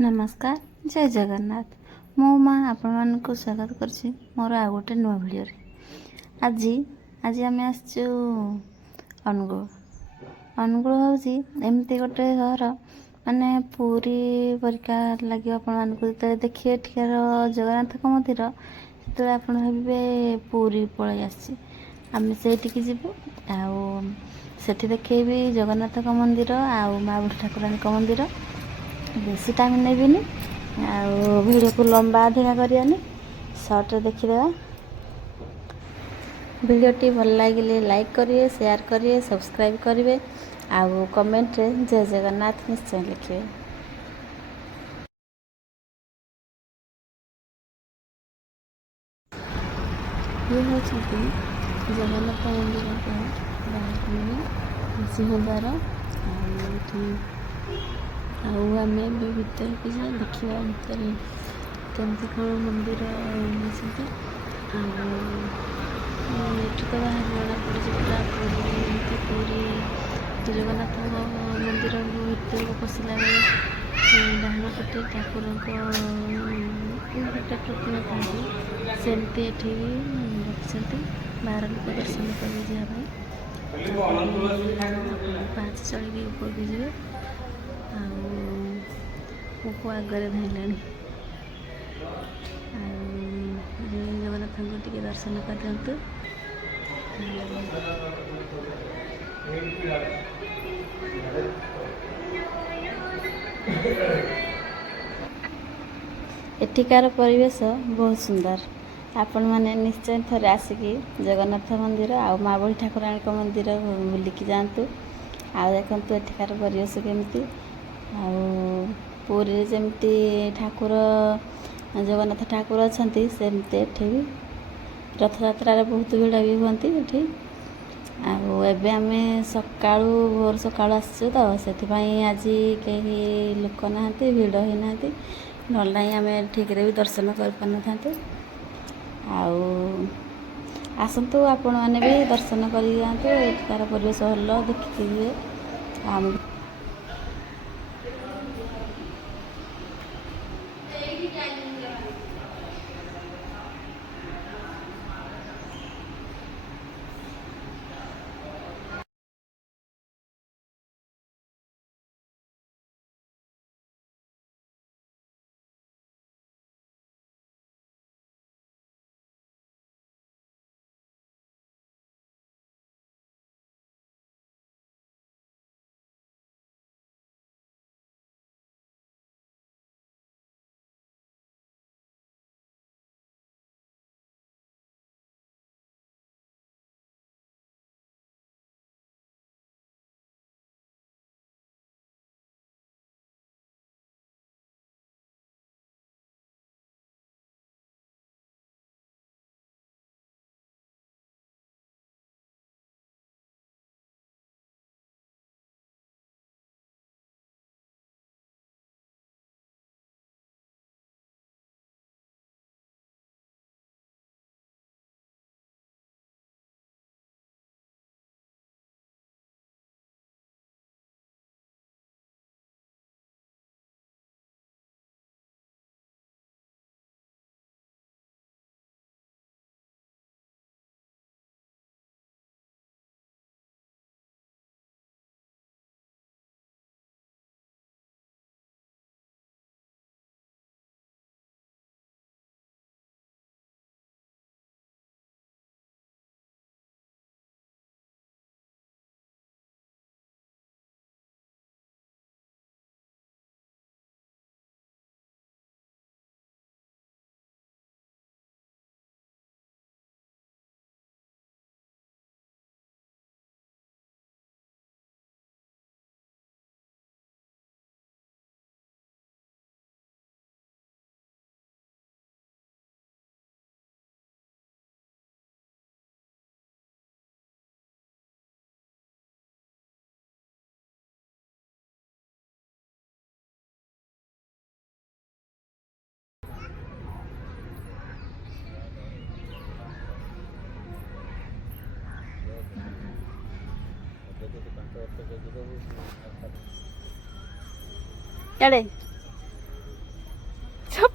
नमस्कार जय जगन्नाथ मो माँ आपण को स्वागत करछि मोर आ गोटे नुआ भिडियो आज आज आम आसचु अनुगुल अनुगुल होची एमती गोटे घर माने पूरी परिका लगे आपण जो देखिए एठिकार जगन्नाथ मंदिर से आप भावे पूरी पलि आसी आम से जीवु आठी देखेबी जगन्नाथ मंदिर आ माँ बुढ़ी ठाकुराणी मंदिर बेसी टाइम नेबिनी वीडियो को लंबा अधिका करियानी सर्ट देखिदेवा। वीडियोटी भल लगे लाइक करिए शेयर करिए सब्सक्राइब करिए आउ कमेंट रे जय जगन्नाथ निश्चय लिखिए। ये होती जगन्नाथ मंदिर सिंहद्वार आम भीतर की जा देखा भितर केमती कौन मंदिर एठू तो बाहर जना पड़े पूरा पूरी पूरी जगन्नाथ मंदिर भीतर को पशिला बेले डाण पटे ठाकुर गोटे प्रतिमा था सेमती एठी रखिंट बाहर लोक दर्शन कर जावाई 5 चढ़ी ऊपर को जी को आगे धरला जगन्नाथ को टे दर्शन कर दिंतु। एठिकार परिवेश बहुत सुंदर आपण मैंने निश्चय थे आसिकी जगन्नाथ मंदिर आ माँ बुढ़ी ठाकुराणी मंदिर बुलिकी जातु आ देखु एठिकार परिवेश केमती पूरी जमती ठाकुर जगन्नाथ ठाकुर अच्छा सेमती एठी भी रथ यात्रा बहुत भिड़ भी होती आबे आम सकाळू भोर सकाळू आसचु तो से आज कहीं लोक ना भिड़ ही ना ना आम ठीक रे भी दर्शन कर पार था आसतु आपण मैंने भी दर्शन कर जातु एठार परिवेश भल देखिए आम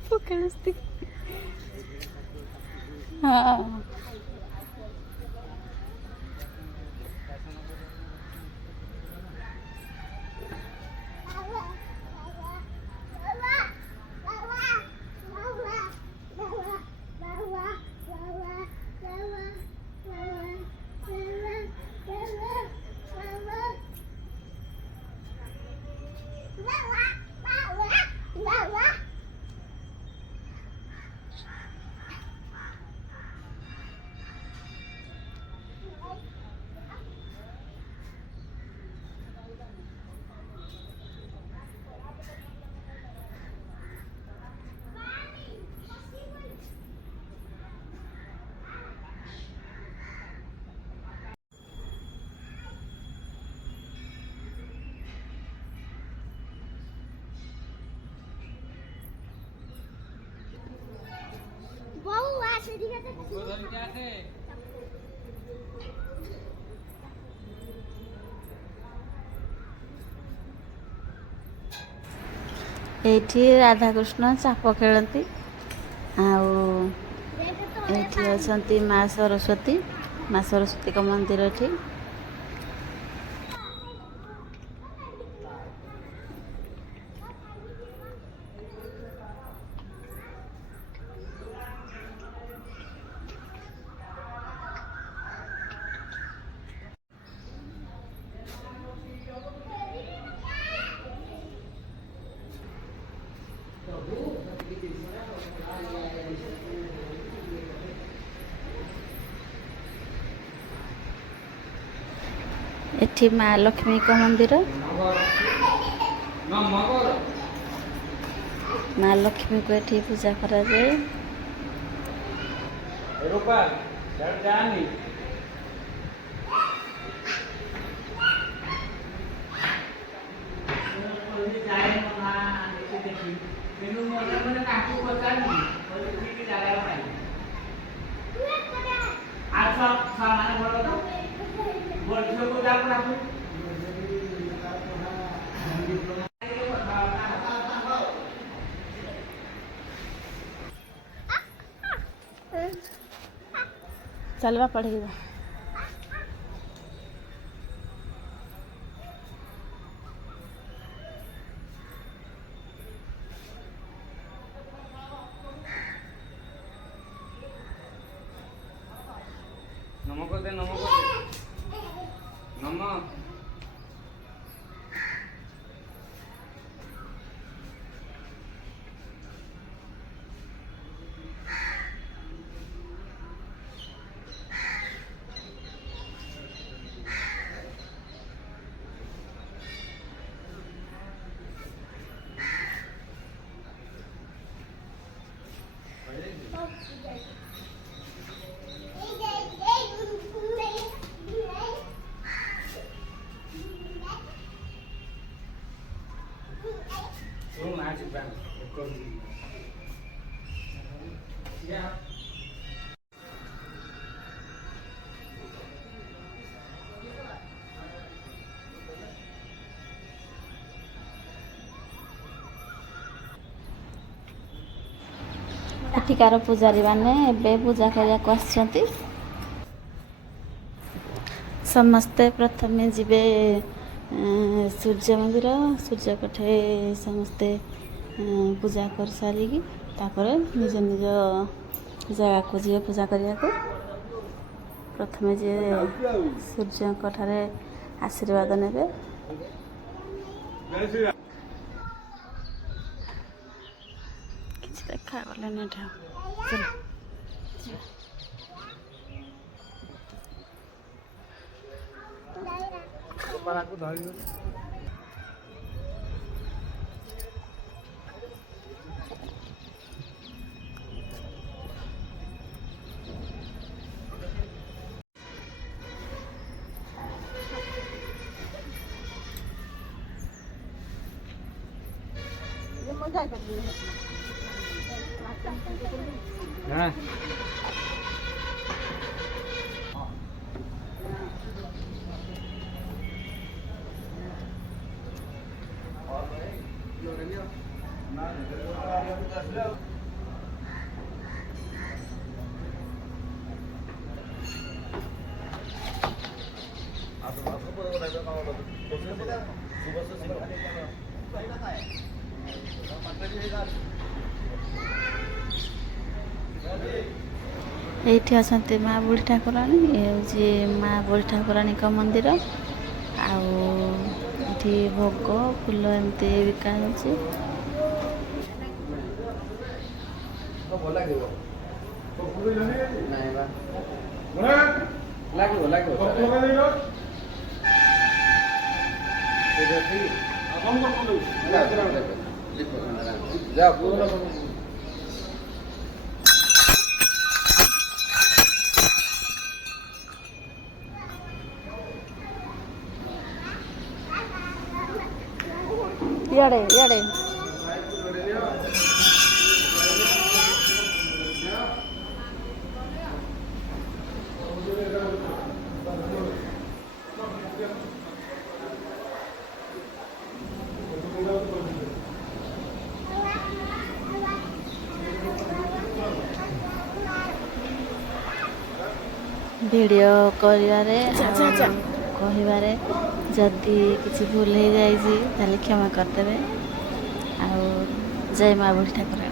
ପକେଇଲୁ ହଁ ଏଇଠି ରାଧାକୃଷ୍ଣ ଚାପ ଖେଳନ୍ତି ଆଉ ଏଇଠି ଅଛନ୍ତି ମା ସରସ୍ୱତୀଙ୍କ ମନ୍ଦିର ଏଠି। ଏଠି ମା ଲକ୍ଷ୍ମୀଙ୍କ ମନ୍ଦିର। ମା ଲକ୍ଷ୍ମୀଙ୍କୁ ଏଠି ପୂଜା କରାଯାଏ। चलवा पड़ेगा। नमो करते नमो ଏଠିକାର ପୂଜାରୀ ମାନେ ଏବେ ପୂଜା କରିବାକୁ ଆସିଛନ୍ତି। ସମସ୍ତେ ପ୍ରଥମେ ଯିବେ ସୂର୍ଯ୍ୟ ମନ୍ଦିର। ସୂର୍ଯ୍ୟପୀଠରେ ସମସ୍ତେ ପୂଜା କରିସାରିକି ତାପରେ ନିଜ ନିଜ ଜାଗାକୁ ଯିବେ ପୂଜା କରିବାକୁ। ପ୍ରଥମେ ଯିଏ ସୂର୍ଯ୍ୟଙ୍କ ଠାରେ ଆଶୀର୍ବାଦ ନେବେ। କିଛି ଦେଖାଗଲାନି ଏଠି। हाँ ଏଇଠି ଅଛନ୍ତି ମା ବୁଢ଼ୀ ଠାକୁରାଣୀ। ଏ ହେଉଛି ମା ବୁଢ଼ୀ ଠାକୁରାଣୀଙ୍କ ମନ୍ଦିର। ଆଉ ଏଠି ଭୋଗ ଫୁଲ ଏମିତି ବିକା ହେଉଛି। ଇଆଡ଼େ ଇଆଡ଼େ ଭିଡ଼ିଓ କରିବାରେ ଆଉ କହିବାରେ ଯଦି କିଛି ଭୁଲ ହେଇଯାଇଛି ତାହେଲେ କ୍ଷମା କରିଦେବେ। ଆଉ ଜୟ ମା ବୁଢ଼ୀ ଠାକୁରାଣୀ।